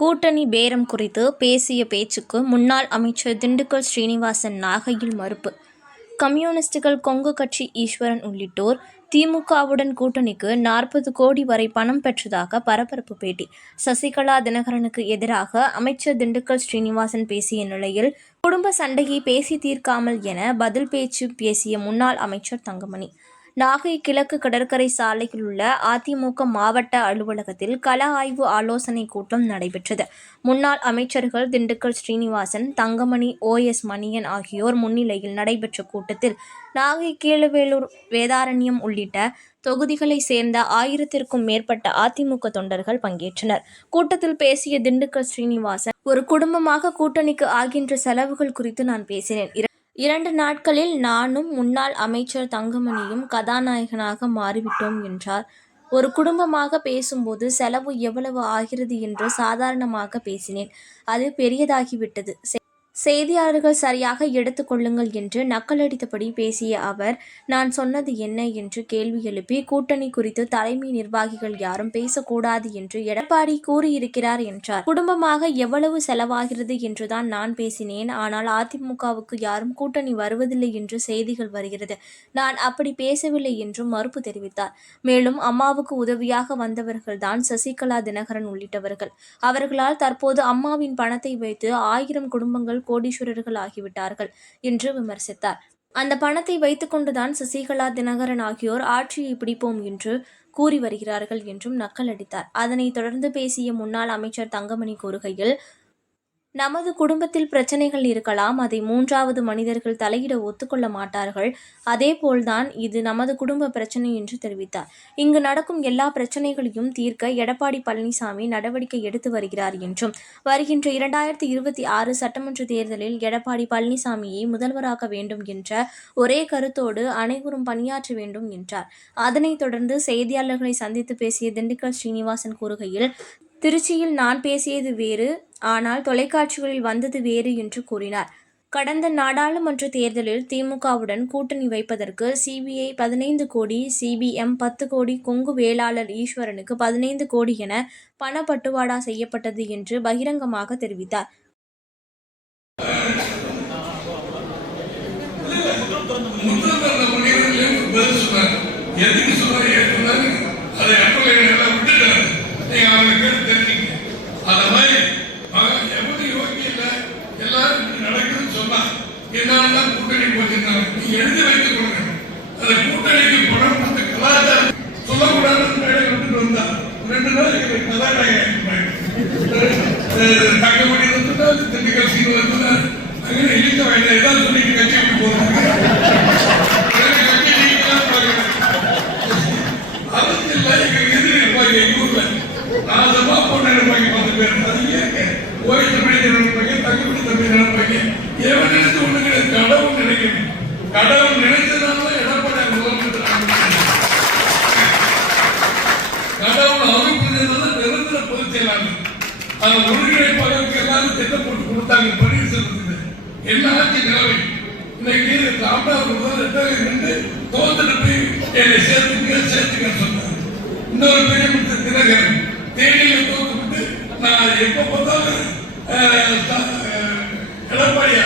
கூட்டணி பேரம் குறித்து பேசிய பேச்சுக்கு முன்னாள் அமைச்சர் திண்டுக்கல் ஸ்ரீனிவாசன் நாகையில் மறுப்பு. கம்யூனிஸ்டுகள் கொங்கு கட்சி ஈஸ்வரன் உள்ளிட்டோர் திமுகவுடன் கூட்டணிக்கு நாற்பது கோடி வரை பணம் பெற்றதாக பரபரப்பு பேட்டி. சசிகலா தினகரனுக்கு எதிராக அமைச்சர் திண்டுக்கல் ஸ்ரீனிவாசன் பேசிய நிலையில் குடும்ப சண்டையை பேசி தீர்க்காமல் என பதில் பேச்சு பேசிய முன்னாள் அமைச்சர் தங்கமணி. நாகை கிழக்கு கடற்கரை சாலையில் உள்ள அதிமுக மாவட்ட அலுவலகத்தில் கள ஆய்வு ஆலோசனை கூட்டம் நடைபெற்றது. முன்னாள் அமைச்சர்கள் திண்டுக்கல் ஸ்ரீனிவாசன் தங்கமணி ஓ எஸ் மணியன் ஆகியோர் முன்னிலையில் நடைபெற்ற கூட்டத்தில் நாகை கீழவேலூர் வேதாரண்யம் உள்ளிட்ட தொகுதிகளை சேர்ந்த ஆயிரத்திற்கும் மேற்பட்ட அதிமுக தொண்டர்கள் பங்கேற்றனர். கூட்டத்தில் பேசிய திண்டுக்கல் ஸ்ரீனிவாசன் ஒரு குடும்பமாக கூட்டணிக்கு ஆகின்ற செலவுகள் குறித்து நான் பேசினேன். இரண்டு நாட்களில் நானும் முன்னாள் அமைச்சர் தங்கமணியும் கதாநாயகனாக மாறிவிட்டோம் என்றார். ஒரு குடும்பமாக பேசும்போது செலவு எவ்வளவு ஆகிறது என்று சாதாரணமாக பேசினேன். அது பெரியதாகிவிட்டது. செ- செய்தியாளர்கள் சரியாக எடுத்துக்கொள்ளுங்கள் என்று நக்கலடித்தபடி பேசிய அவர் நான் சொன்னது என்ன? என்று கேள்வி எழுப்பி கூட்டணி குறித்து தலைமை நிர்வாகிகள் யாரும் பேசக்கூடாது என்று எடப்பாடி கூறியிருக்கிறார் என்றார். குடும்பமாக எவ்வளவு செலவாகிறது? என்றுதான் நான் பேசினேன். ஆனால் அதிமுகவுக்கு யாரும் கூட்டணி வருவதில்லை என்று செய்திகள் வருகிறது. நான் அப்படி பேசவில்லை என்றும் மறுப்பு தெரிவித்தார். மேலும் அம்மாவுக்கு உதவியாக வந்தவர்கள்தான் சசிகலா தினகரன் உள்ளிட்டவர்கள். அவர்களால் தற்போது அம்மாவின் பணத்தை வைத்து ஆயிரம் குடும்பங்கள் கோடீஸ்வரர்கள் ஆகிவிட்டார்கள் என்று விமர்சித்தார். அந்த பணத்தை வைத்துக்கொண்டுதான் சசிகலா தினகரன் ஆகியோர் ஆட்சியை பிடிப்போம் என்று கூறி வருகிறார்கள் என்றும் நக்கலடித்தார் அதனைத் தொடர்ந்து பேசிய முன்னாள் அமைச்சர் தங்கமணி கூறுகையில் நமது குடும்பத்தில் பிரச்சனைகள் இருக்கலாம் அதை மூன்றாவது மனிதர்கள் தலையிட ஒத்துக்கொள்ள மாட்டார்கள். அதேபோல்தான் இது நமது குடும்ப பிரச்சனை என்று தெரிவித்தார். இங்கு நடக்கும் எல்லா பிரச்சனைகளையும் தீர்க்க எடப்பாடி பழனிசாமி நடவடிக்கை எடுத்து வருகிறார் என்றும் வருகின்ற இரண்டாயிரத்தி இருபத்தி ஆறு சட்டமன்ற தேர்தலில் எடப்பாடி பழனிசாமியை முதல்வராக்க வேண்டும் என்ற ஒரே கருத்தோடு அனைவரும் பணியாற்ற வேண்டும் என்றார். அதனைத் தொடர்ந்து செய்தியாளர்களை சந்தித்து பேசிய திண்டுக்கல் ஸ்ரீனிவாசன் கூறுகையில் திருச்சியில் நான் பேசியது வேறு ஆனால் தொலைக்காட்சிகளில் வந்தது வேறு என்று கூறினார். கடந்த நாடாளுமன்ற தேர்தலில் திமுகவுடன் கூட்டணி வைப்பதற்கு சிபிஐ பதினைந்து கோடி சிபிஎம் பத்து கோடி கொங்கு வேளாளர் ஈஸ்வரனுக்கு பதினைந்து கோடி என பணப்பட்டுவாடா செய்யப்பட்டது என்று பகிரங்கமாக தெரிவித்தார். எதுக்கு சொன்னார் ஏன் சொன்னாரு அதை அப்பல எல்லாம் விட்டுட்டாரு நீங்க அவங்க கேட்டு தெரிஞ்சுங்க அந்த மாதிரி மகன் எவனு யோகி இல்ல எல்லாரும் இப்படி நடக்குதுன்னு சொன்னா என்னாலதான் கூட்டணி போச்சுருந்தாங்க நீங்க எழுதி வைத்துக் கொள்ளுங்க அந்த கூட்டணிக்கு பணம் அந்த கலாச்சாரம் சொல்லக்கூடாதுன்னு மேலே விட்டுட்டு வந்தா இப்பதான் தங்கமணி இருந்துட்டா திண்டுக்கல் சீன் வருதுன்னா அங்கே இழுக்க வேண்டாம் ஏதாவது சொல்லிட்டு கட்சி விட்டு போறாங்க அதுக்கு இல்லை எங்க எதிரி இருப்பாங்க எங்க ஊர்ல நாசமா நினைச்சு அந்த ஒருங்கிணைப்பாளருக்கு எல்லாரும் திட்டம் போட்டு கொடுத்தாங்க. பன்னீர்செல்வத்துக்கு என்ன ஆட்சி நிலவை இன்னைக்கு ராமநாதபுரம் முதல் ரெண்டாவது நின்று தோத்துட்டு போய் என்னை சேர்த்துக்க சேர்த்துக்க சொன்னார். இன்னொரு பெரிய மினிஸ்டர் தினகரன். தேனியில் தோத்துவிட்டு நான் எப்ப பார்த்தாலும் எடப்பாடியா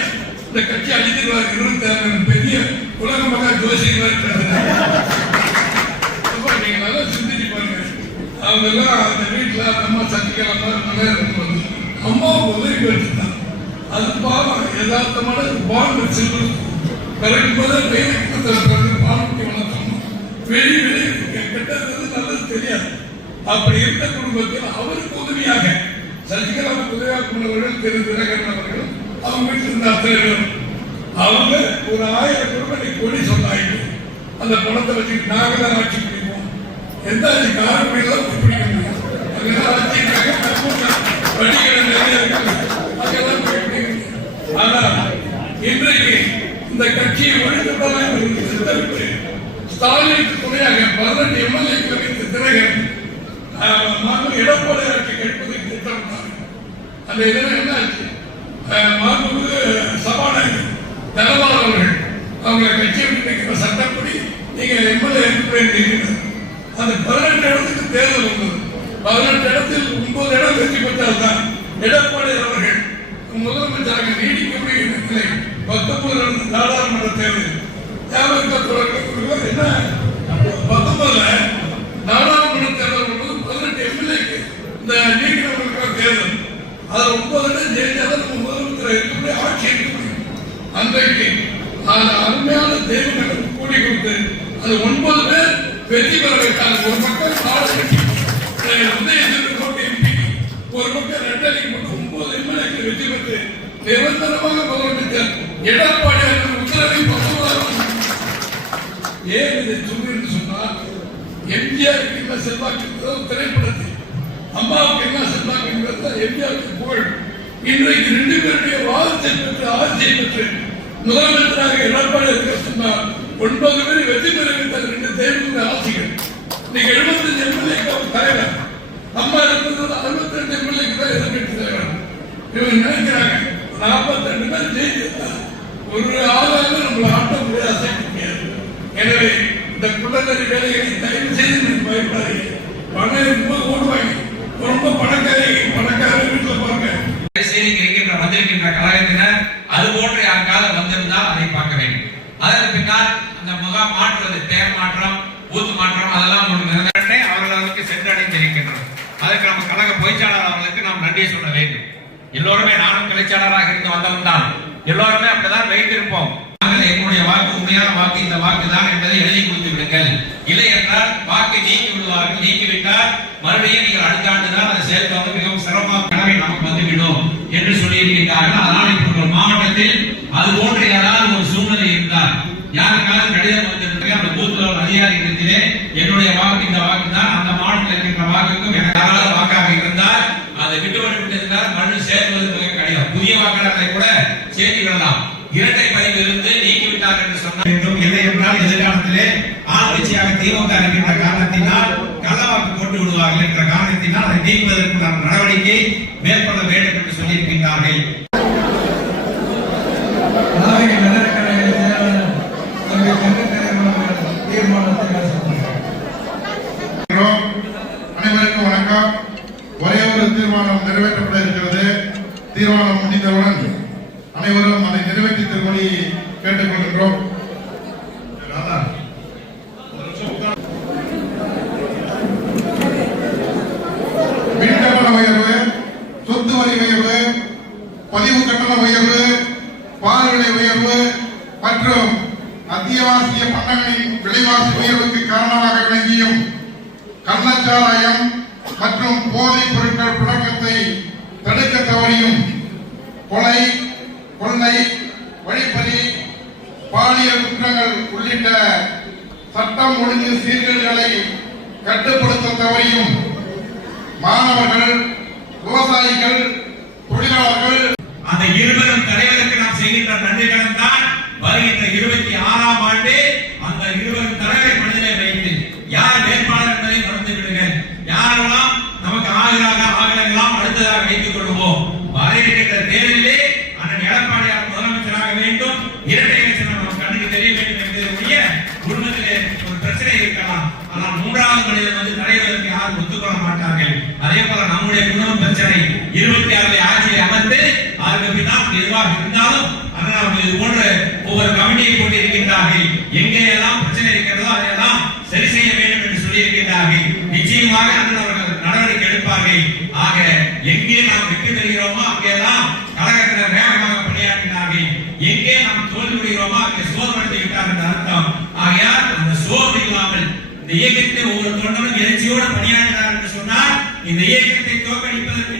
இந்த கட்சி அழிஞ்சிருவார் இருபத்தி ஆறு பெரிய உலக மகா ஜோசியர் அப்பா, நீங்க நல்லா சிந்திச்சு பாருங்க அவங்க எல்லாம் அந்த வீட்டுல அந்த அம்மா சந்திக்கிற மாதிரி நல்லா இருக்கும் அம்மா உதவி பெற்றுதான் அது பாவம். யதார்த்தமான பாண்ட் சில்வர் பிறக்கும் போது பாண்டி வளர்த்தணும் வெளி வெளி கெட்டது நல்லது தெரியாது. அப்படி இருந்த குடும்பத்தில் அவருக்கு உதவியாக சசிகலாவுக்கு உதவியாக உள்ளவர்கள் திரு தினகரன் அவர்கள் அவங்க வீட்டில் இருந்த அத்தனை அவங்க ஒரு ஆயிரம் ரூபாய் கோடி சொன்னாங்க அந்த பணத்தை வச்சுட்டு நாங்கள் தான் ஆட்சி பிடிப்போம் எந்த ஆட்சி காரக்குடியெல்லாம் பிடிக்க முடியும் அங்கெல்லாம் ஆட்சி இருக்காங்க, தப்பூர்ல வடிகடை நிறைய இருக்குது அங்கெல்லாம் போய் பிடிக்க முடியும் ஆனா இன்றைக்கு இந்த கட்சியை ஒழிக்கப்படாமல் ஒரு சித்தரிப்பு ஸ்டாலினுக்கு துணையாக பதினெட்டு எம்எல்ஏக்களை வைத்து தினகரன் ஆஹ், மாண்பு எடப்பாடி ஆட்சி திட்டமிட்டார் அந்த இதில் என்ன ஆச்சு அஹ் மாண்புமிகு சபாநாயகர் தனபால் அவர்கள் அவங்க கட்சியை நினைக்கிற சட்டப்படி நீங்க எம்எல்ஏ இருக்கிறீங்க அந்த பதினெட்டு இடத்துக்கு தேர்தல் வந்தது. பதினெட்டு இடத்தில் ஒன்பது இடம் வெற்றி பெற்றால் தான் எடப்பாடி அவர்கள் முதலமைச்சராக நீடிக்க முடியும் பத்தொன்பது நாடாளுமன்ற தேர்தல். ஞாபகத்தில் என்ன? பத்தொன்பதுல நாடாளுமன்ற தேர்தல் என்பது பதினெட்டு எம்எல்ஏக்கு இந்த நீக்கிறவர்களுக்கான தேர்தல். அதுல ஒன்பது ஜெயிச்சாதான் முதலமைச்சர் இருக்க ஆட்சி இருக்க முடியும். அன்றைக்கு அந்த அருமையான தெய்வங்களை கூடி கொடுத்து அது ஒன்பது பேர் வெற்றி பெற வைத்தாங்க. ஒரு பக்கம் ஒரு பக்கம் ரெட்டலைக்கு மட்டும் ஒன்பது எம்எல்ஏக்கள் வெற்றி பெற்று நிரந்தரமாக எடப்பாடி அவர்கள் உத்தரவை ஏன் இதை சொல்றேன்னு சொன்னால் எம்ஜிஆருக்கு என்ன செல்வாக்கு இருந்ததோ திரைப்படத்தில் அம்மாவுக்கு என்ன செல்வாக்கு இருந்ததோ எம்ஜிஆருக்கு புகழ் இன்றைக்கு ரெண்டு பேருடைய வாதத்தை பெற்று ஆட்சியை பெற்று முதலமைச்சராக எடப்பாடி இருக்க சொன்னார் ஒன்பது பேர் வெற்றி பெற வைத்த ரெண்டு தேர்தல் ஆட்சிகள் இன்னைக்கு எழுபத்தஞ்சு எம்எல்ஏக்கு தலைவர் அம்மா இருந்தது அறுபத்தி ரெண்டு எம்எல்ஏக்கு தான் எதிர்கட்சி தலைவர் இவங்க நினைக்கிறாங்க நாற்பத்தி ரெண்டு பேர் ஜெயிச்சிருந்தா ஒரு ஆளாக நம்மளை ஆட்ட முடியாது அசைக்க முடியாது எனவே இந்த குள்ளநெறி வேலைகளை தயவு செய்து நீங்கள் பயப்படாதீங்க. பணம் இருக்கும்போது ஓடுவாங்க. ரொம்ப பணக்காரி பணக்கார வீட்டில் பாருங்க. செய்திக்கு இருக்கின்ற வந்திருக்கின்ற கழகத்தினர் அது போன்ற யாருக்காவது வந்திருந்தால் அதை பார்க்க வேண்டும். அதற்கு பின்னால் அந்த முகாம் மாற்றுவது தேர் மாற்றம் பூத் மாற்றம் அதெல்லாம் ஒரு நிரந்தரத்தை அவர்களுக்கு சென்றடைந்திருக்கின்றோம் அதற்கு நம்ம கழக பொய்ச்சாளர் அவர்களுக்கு நாம் நன்றி சொல்ல வேண்டும். எல்லோருமே நானும் கிளைச்சாளராக இருந்து வந்தவன் தான். எல்லோருமே அப்படிதான் வைத்திருப்போம். நாங்கள் வாக்கு உண்மையான வாக்கு இந்த வாக்கு தான் என்பதை எழுதி கொடுத்து விடுங்கள். இல்லை என்றால் வாக்கு நீக்கி விடுவார்கள். நீக்கிவிட்டால் மறுபடியும் நீங்கள் அடுத்த ஆண்டு தான் அதை சேர்த்து வந்து மிகவும் சிரமமாக நமக்கு வந்துவிடும் என்று சொல்லியிருக்கிறார்கள் அதனால் இப்போ உங்கள் மாவட்டத்தில் அது போன்ற ஏதாவது ஒரு சூழ்நிலை இருந்தால் யாருக்காவது கடிதம் வந்திருக்கு அந்த பூத்துல ஒரு அதிகாரி இடத்திலே என்னுடைய வாக்கு இந்த வாக்கு தான் அந்த மாவட்டத்தில் இருக்கின்ற வாக்குக்கும் எனக்கு யாராவது வாக்காக இருந்தால் அதை விட்டுவிட்டு விட்டிருந்தால் மறுபடியும் சேர்த்துவது மிக கடினம் புதிய வாக்காளர்களை கூட சேர்த்து விடலாம் இரட்டை பதிவிலிருந்து நீக்கிவிட்டார் என்று சொன்ன வேண்டும் இல்லை என்றால் எதிர்காலத்திலே ஆளுங்கட்சியாக திமுக இருக்கின்ற காரணத்தினால் கள்ளவாக்கு போட்டு விடுவார்கள் என்ற காரணத்தினால் அதை நீக்குவதற்குண்டான நடவடிக்கை மேற்கொள்ள வேண்டும் என்று சொல்லியிருக்கின்றார்கள். அனைவருக்கும் வணக்கம். ஒரே ஒரு தீர்மானம் நிறைவேற்றப்பட இருக்கிறது. தீர்மானம் முடிந்தவுடன் விலைவாசிய பண்டங்களின் விலைவாசி உயர்வுக்கு காரணமாக விளங்கியும் கள்ளச்சாராயம் மற்றும் போதைப் பொருட்கள் புழக்கத்தை தடுக்க தவறியும் கொலை கொள்ளை வழிப்பறி பாலியல் குற்றங்கள் உள்ளிட்ட சட்டம் ஒழுங்கு சீர்கேடுகளை கட்டுப்படுத்த தவறியும் மாணவர்கள் விவசாயிகள் தொழிலாளர்கள் அந்த இருவரும் தலைவருக்கு பிரச்சனை இருக்கலாம் ஆனால் மூன்றாவது மனிதர் வந்து தலைவருக்கு யாரும் ஒத்துக்கொள்ள மாட்டார்கள். அதே போல நம்முடைய குடும்ப பிரச்சனை. இருபத்தி ஆறுல ஆட்சியை அமர்ந்து அதற்கு பின்னால் எதுவாக இருந்தாலும் ஆனால் அவர்கள் இது போன்ற ஒவ்வொரு கமிட்டியை போட்டிருக்கின்றார்கள் எங்கேயெல்லாம் பிரச்சனை இருக்கிறதோ அதையெல்லாம் சரி செய்ய வேண்டும் என்று சொல்லியிருக்கின்றார்கள். நிச்சயமாக அண்ணன் அவர்கள் நடவடிக்கை எடுப்பார்கள். ஆக எங்கே நாம் வெற்றி பெறுகிறோமோ அங்கெல்லாம் கழகத்தினர் வேகமாக பணியாற்றினார்கள். எங்கே நாம் தோல்வி விடுகிறோமோ அங்கே சோர்வடைந்து விட்டார் என்ற அர்த்தம். ஆகையால் இந்த இயக்கத்தில் ஒவ்வொரு தொண்டரும் எழுச்சியோடு பணியாற்றினார் என்று சொன்னால் இந்த இயக்கத்தை தோக்கடிப்பதற்கு